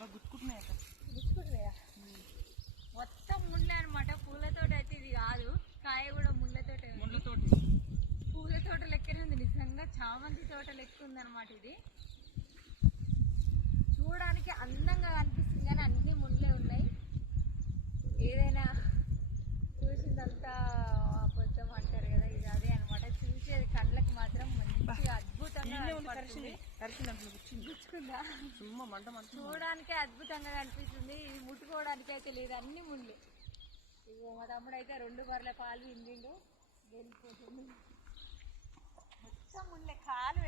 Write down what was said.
గుచ్చుకుంటున్నాయా? మొత్తం ముళ్ళే అనమాట. పూలతోట అయితే ఇది కాదు, కాయ కూడా ముళ్ళతోటే. పూల తోట లెక్కనే ఉంది నిజంగా, చామంతి తోట లెక్క ఉంది అనమాట. ఇది చూడడానికి అందంగా కనిపిస్తుంది కానీ అన్ని ముళ్ళే ఉన్నాయి. ఏదైనా చూసిందంతా అబద్ధం అంటారు కదా, ఇది అదే అనమాట. చూసేది కళ్ళకి మాత్రం మంచిగా అద్భుతంగా గుచ్చుకుందా, చూడడానికి అద్భుతంగా కనిపిస్తుంది. ఇది ముట్టుకోవడానికి అయితే లేదు, అన్ని ముళ్ళే. ఇగో మా తమ్ముడు అయితే 2 బర్రెల పాలు ఇండిండు, వెళ్ళిపోతుంది. మొత్తం ముళ్ళే, కాలు